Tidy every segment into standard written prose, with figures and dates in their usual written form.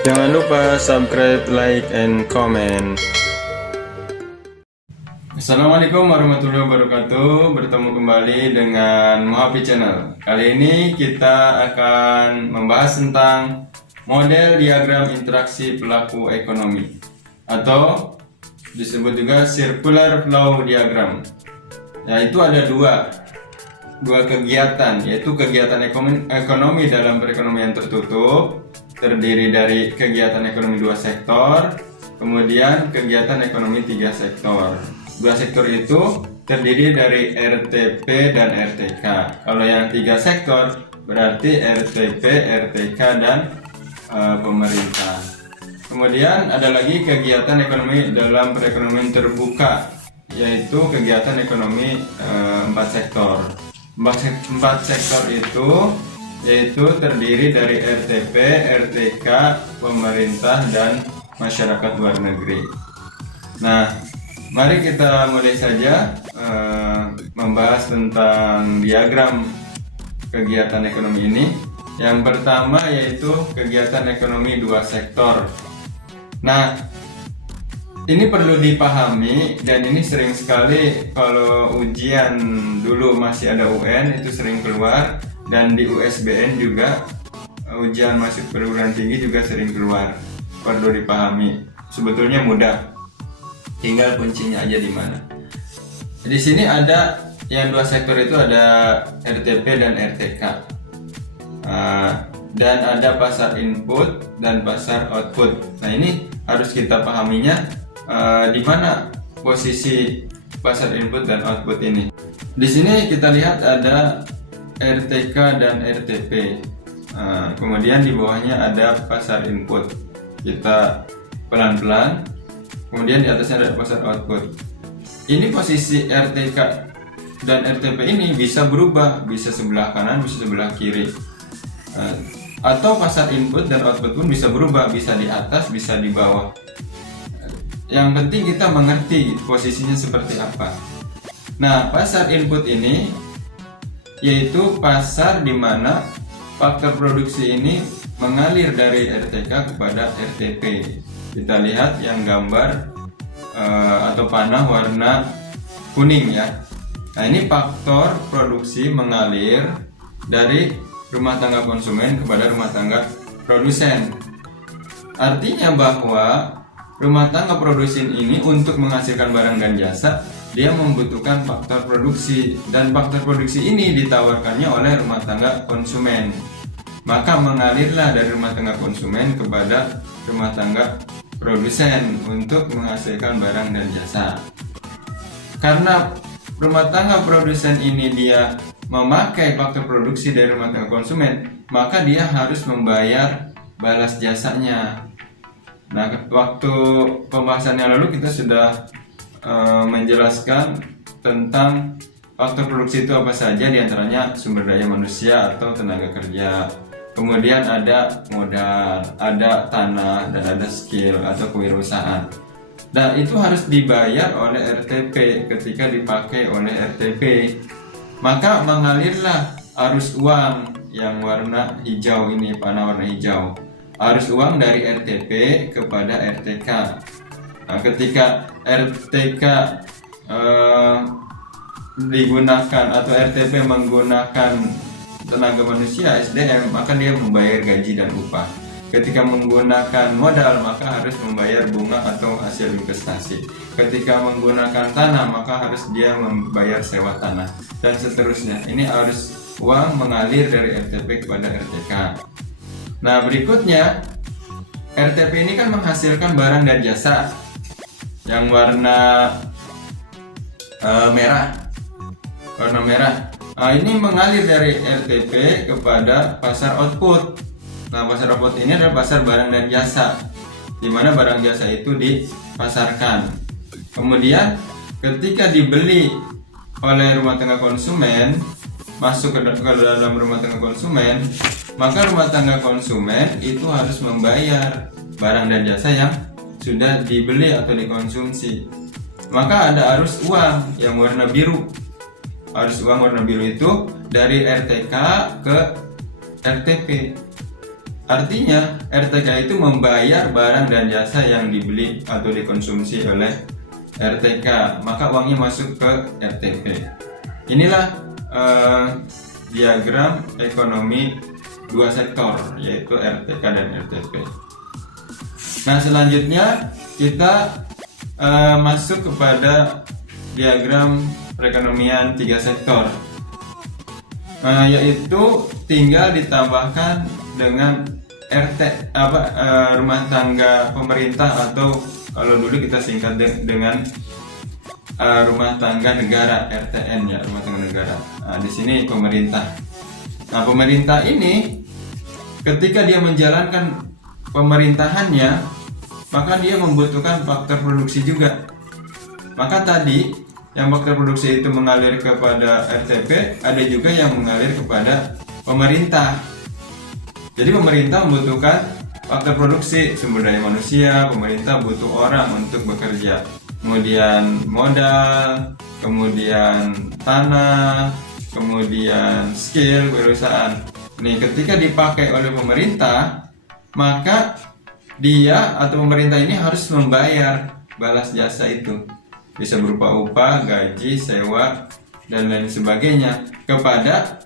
Jangan lupa subscribe, like, and comment. Assalamualaikum warahmatullahi wabarakatuh. Bertemu kembali dengan Mohafi Channel. Kali ini kita akan membahas tentang model diagram interaksi pelaku ekonomi, atau disebut juga circular flow diagram. Yaitu ada dua kegiatan, yaitu kegiatan ekonomi dalam perekonomian tertutup, terdiri dari kegiatan ekonomi 2 sektor, kemudian kegiatan ekonomi 3 sektor. 2 sektor itu terdiri dari RTP dan RTK. Kalau yang 3 sektor berarti RTP, RTK, dan pemerintah. Kemudian ada lagi kegiatan ekonomi dalam perekonomian terbuka, yaitu kegiatan ekonomi 4 sektor. 4 sektor itu yaitu terdiri dari RTP, RTK, pemerintah, dan masyarakat luar negeri. Nah, mari kita mulai saja membahas tentang diagram kegiatan ekonomi ini. Yang pertama yaitu kegiatan ekonomi 2 sektor. Nah, ini perlu dipahami, dan ini sering sekali kalau ujian dulu masih ada UN itu sering keluar, dan di USBN juga ujian masuk perguruan tinggi juga sering keluar. Perlu dipahami, sebetulnya mudah, tinggal kuncinya aja di mana. Di sini ada yang 2 sektor itu ada RTP dan RTK, dan ada pasar input dan pasar output. Nah, ini harus kita pahaminya di mana posisi pasar input dan output ini. Di sini kita lihat ada RTK dan RTP. Kemudian di bawahnya ada pasar input. Kita pelan-pelan. Kemudian di atasnya ada pasar output. Ini posisi RTK dan RTP ini bisa berubah, bisa sebelah kanan, bisa sebelah kiri. Atau pasar input dan output pun bisa berubah, bisa di atas, bisa di bawah. Yang penting kita mengerti posisinya seperti apa. Nah, pasar input ini yaitu pasar di mana faktor produksi ini mengalir dari RTK kepada RTP. Kita lihat yang gambar atau panah warna kuning ya. Nah, ini faktor produksi mengalir dari rumah tangga konsumen kepada rumah tangga produsen. Artinya bahwa rumah tangga produsen ini untuk menghasilkan barang dan jasa, dia membutuhkan faktor produksi, dan faktor produksi ini ditawarkannya oleh rumah tangga konsumen. Maka mengalirlah dari rumah tangga konsumen kepada rumah tangga produsen untuk menghasilkan barang dan jasa. Karena rumah tangga produsen ini dia memakai faktor produksi dari rumah tangga konsumen, maka dia harus membayar balas jasanya. Nah, waktu pembahasan yang lalu kita sudah menjelaskan tentang faktor produksi itu apa saja, diantaranya sumber daya manusia atau tenaga kerja, kemudian ada modal, ada tanah, dan ada skill atau kewirausahaan. Dan itu harus dibayar oleh RTP ketika dipakai oleh RTP. Maka mengalirlah arus uang yang warna hijau ini, panah warna hijau. Arus uang dari RTP kepada RTK. Nah, ketika RTK digunakan atau RTP menggunakan tenaga manusia SDM, maka dia membayar gaji dan upah. Ketika menggunakan modal, maka harus membayar bunga atau hasil investasi. Ketika menggunakan tanah, maka harus dia membayar sewa tanah, dan seterusnya. Ini arus uang mengalir dari RTP kepada RTK. Nah, berikutnya RTP ini kan menghasilkan barang dan jasa yang warna merah. Nah, ini mengalir dari RTP kepada pasar output. Nah, pasar output ini adalah pasar barang dan jasa, di mana barang jasa itu dipasarkan. Kemudian ketika dibeli oleh rumah tangga konsumen, masuk ke dalam rumah tangga konsumen, maka rumah tangga konsumen itu harus membayar barang dan jasa yang sudah dibeli atau dikonsumsi. Maka ada arus uang yang warna biru. arus uang warna biru itu dari RTK ke RTP. Artinya RTK itu membayar barang dan jasa yang dibeli atau dikonsumsi oleh RTK, maka uangnya masuk ke RTP. Inilah diagram ekonomi dua sektor, yaitu RTK dan RTP. Nah, selanjutnya kita masuk kepada diagram perekonomian tiga sektor, yaitu tinggal ditambahkan dengan rumah tangga pemerintah, atau kalau dulu kita singkat dengan rumah tangga negara, RTN ya, rumah tangga negara. Nah, di sini pemerintah. Nah, pemerintah ini ketika dia menjalankan pemerintahannya, maka dia membutuhkan faktor produksi juga. Maka tadi yang faktor produksi itu mengalir kepada RTP, ada juga yang mengalir kepada pemerintah. Jadi pemerintah membutuhkan faktor produksi, sumber daya manusia, pemerintah butuh orang untuk bekerja. Kemudian modal, kemudian tanah, kemudian skill perusahaan. Nih, ketika dipakai oleh pemerintah, maka dia atau pemerintah ini harus membayar balas jasa itu. Bisa berupa upah, gaji, sewa, dan lain sebagainya kepada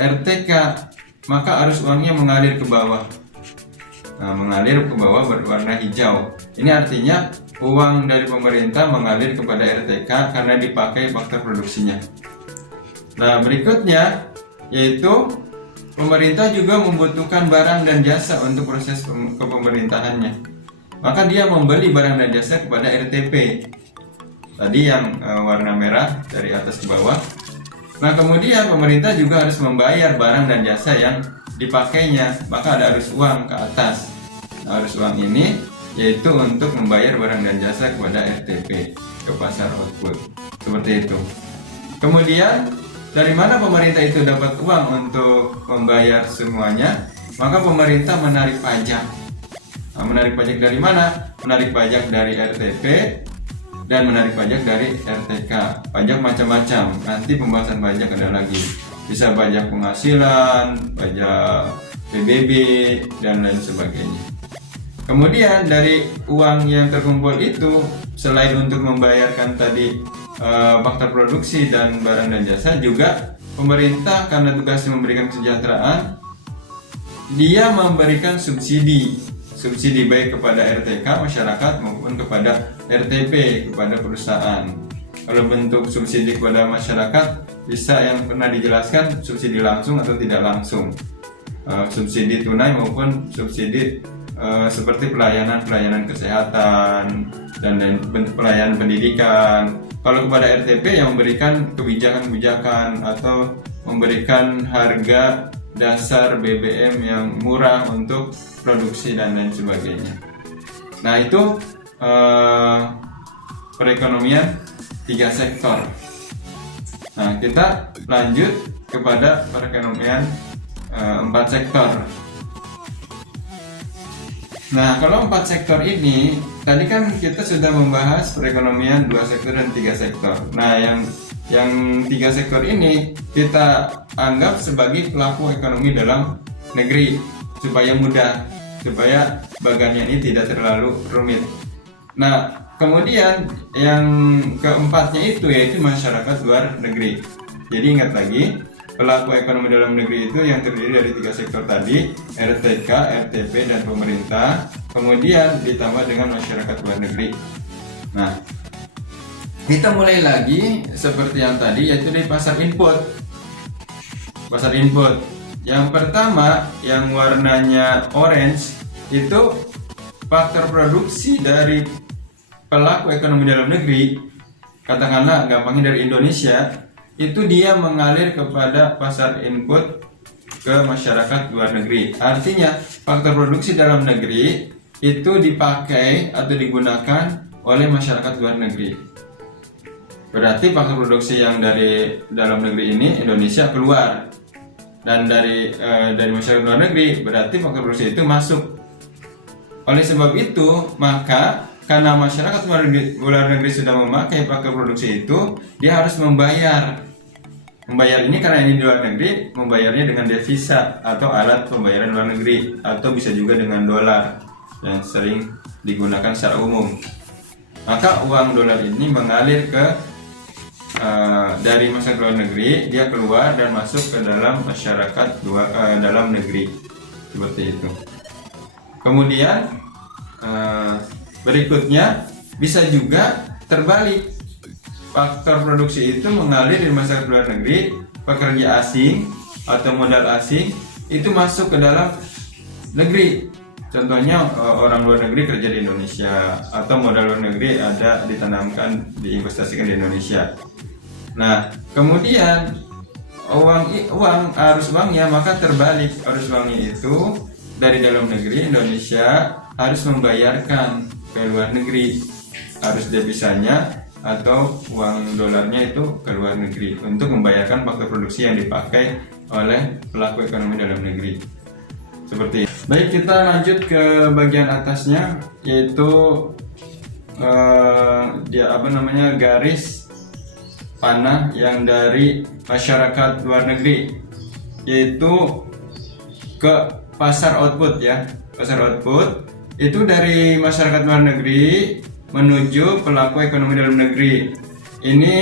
RTK. Maka arus uangnya mengalir ke bawah. Nah, mengalir ke bawah berwarna hijau. Ini artinya uang dari pemerintah mengalir kepada RTK karena dipakai faktor produksinya. Nah, berikutnya yaitu pemerintah juga membutuhkan barang dan jasa untuk proses kepemerintahannya. Maka dia membeli barang dan jasa kepada RTP. Tadi yang warna merah dari atas ke bawah. Nah, kemudian pemerintah juga harus membayar barang dan jasa yang dipakainya, maka ada arus uang ke atas. Nah, arus uang ini yaitu untuk membayar barang dan jasa kepada RTP, ke pasar output. Seperti itu. Kemudian dari mana pemerintah itu dapat uang untuk membayar semuanya? Maka pemerintah menarik pajak. Nah, menarik pajak dari mana? Menarik pajak dari RTP dan menarik pajak dari RTK. Pajak macam-macam. Nanti pembahasan pajak ada lagi. Bisa pajak penghasilan, pajak PBB, dan lain sebagainya. Kemudian dari uang yang terkumpul itu, selain untuk membayarkan tadi faktor produksi dan barang dan jasa, juga pemerintah karena tugasnya memberikan kesejahteraan, dia memberikan subsidi baik kepada RTK masyarakat maupun kepada RTP, kepada perusahaan. Kalau bentuk subsidi kepada masyarakat bisa yang pernah dijelaskan, subsidi langsung atau tidak langsung, subsidi tunai maupun subsidi seperti pelayanan kesehatan dan bentuk pelayanan pendidikan. Kalau kepada RTP yang memberikan kebijakan-kebijakan atau memberikan harga dasar BBM yang murah untuk produksi dan lain sebagainya. Nah, itu perekonomian tiga sektor. Nah, kita lanjut kepada perekonomian 4 sektor. Nah, kalau 4 sektor ini, tadi kan kita sudah membahas perekonomian 2 sektor dan 3 sektor. Nah, yang 3 sektor ini kita anggap sebagai pelaku ekonomi dalam negeri supaya mudah, supaya bagannya ini tidak terlalu rumit. Nah, kemudian yang keempatnya itu yaitu masyarakat luar negeri. Jadi ingat lagi, pelaku ekonomi dalam negeri itu yang terdiri dari 3 sektor tadi, RTK, RTP, dan pemerintah. Kemudian ditambah dengan masyarakat luar negeri. Nah, kita mulai lagi seperti yang tadi, yaitu dari pasar input. Pasar input. Yang pertama, yang warnanya orange, itu faktor produksi dari pelaku ekonomi dalam negeri, katakanlah gampangnya dari Indonesia, itu dia mengalir kepada pasar input ke masyarakat luar negeri. Artinya faktor produksi dalam negeri itu dipakai atau digunakan oleh masyarakat luar negeri. Berarti faktor produksi yang dari dalam negeri ini Indonesia keluar, dan dari masyarakat luar negeri berarti faktor produksi itu masuk. Oleh sebab itu, maka karena masyarakat luar negeri sudah memakai faktor produksi itu, dia harus membayar Membayar ini karena ini di luar negeri, membayarnya dengan devisa atau alat pembayaran luar negeri, atau bisa juga dengan dolar yang sering digunakan secara umum. Maka uang dolar ini mengalir ke dari masyarakat luar negeri, dia keluar dan masuk ke dalam masyarakat dalam negeri, seperti itu. Kemudian berikutnya bisa juga terbalik. Faktor produksi itu mengalir dari masyarakat luar negeri, pekerja asing atau modal asing itu masuk ke dalam negeri. Contohnya orang luar negeri kerja di Indonesia, atau modal luar negeri ada ditanamkan, diinvestasikan di Indonesia. Nah, kemudian arus uangnya maka terbalik. Arus uangnya itu dari dalam negeri, Indonesia harus membayarkan ke luar negeri, arus devisanya atau uang dolarnya itu ke luar negeri untuk membayarkan faktor produksi yang dipakai oleh pelaku ekonomi dalam negeri. Seperti itu. Baik, kita lanjut ke bagian atasnya, yaitu garis panah yang dari masyarakat luar negeri, yaitu ke pasar output ya. Pasar output itu dari masyarakat luar negeri menuju pelaku ekonomi dalam negeri. Ini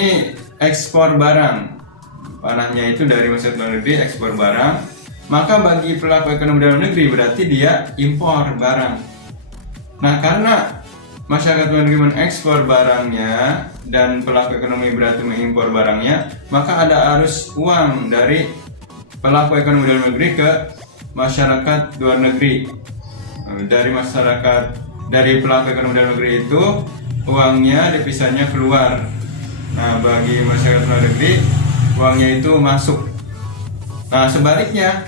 ekspor barang. Panahnya itu dari masyarakat luar negeri, ekspor barang. Maka bagi pelaku ekonomi dalam negeri berarti dia impor barang. Nah, karena masyarakat luar negeri mengekspor barangnya dan pelaku ekonomi berarti mengimpor barangnya, maka ada arus uang dari pelaku ekonomi dalam negeri ke masyarakat luar negeri. Dari pelaku ekonomi dalam negeri itu uangnya, devisanya keluar. Nah, bagi masyarakat luar negeri uangnya itu masuk. Nah, sebaliknya,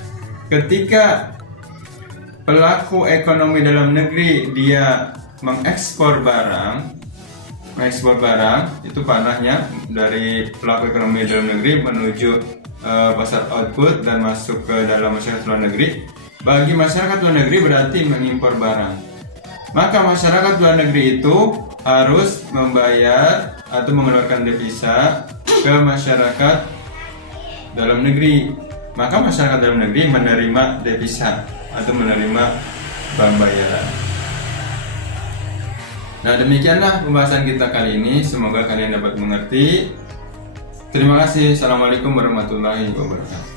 ketika pelaku ekonomi dalam negeri dia mengekspor barang itu panahnya dari pelaku ekonomi dalam negeri menuju pasar output dan masuk ke dalam masyarakat luar negeri. Bagi masyarakat luar negeri berarti mengimpor barang. Maka masyarakat luar negeri itu harus membayar atau mengeluarkan devisa ke masyarakat dalam negeri. Maka masyarakat dalam negeri menerima devisa atau menerima pembayaran. Nah, demikianlah pembahasan kita kali ini. Semoga kalian dapat mengerti. Terima kasih. Assalamualaikum warahmatullahi wabarakatuh.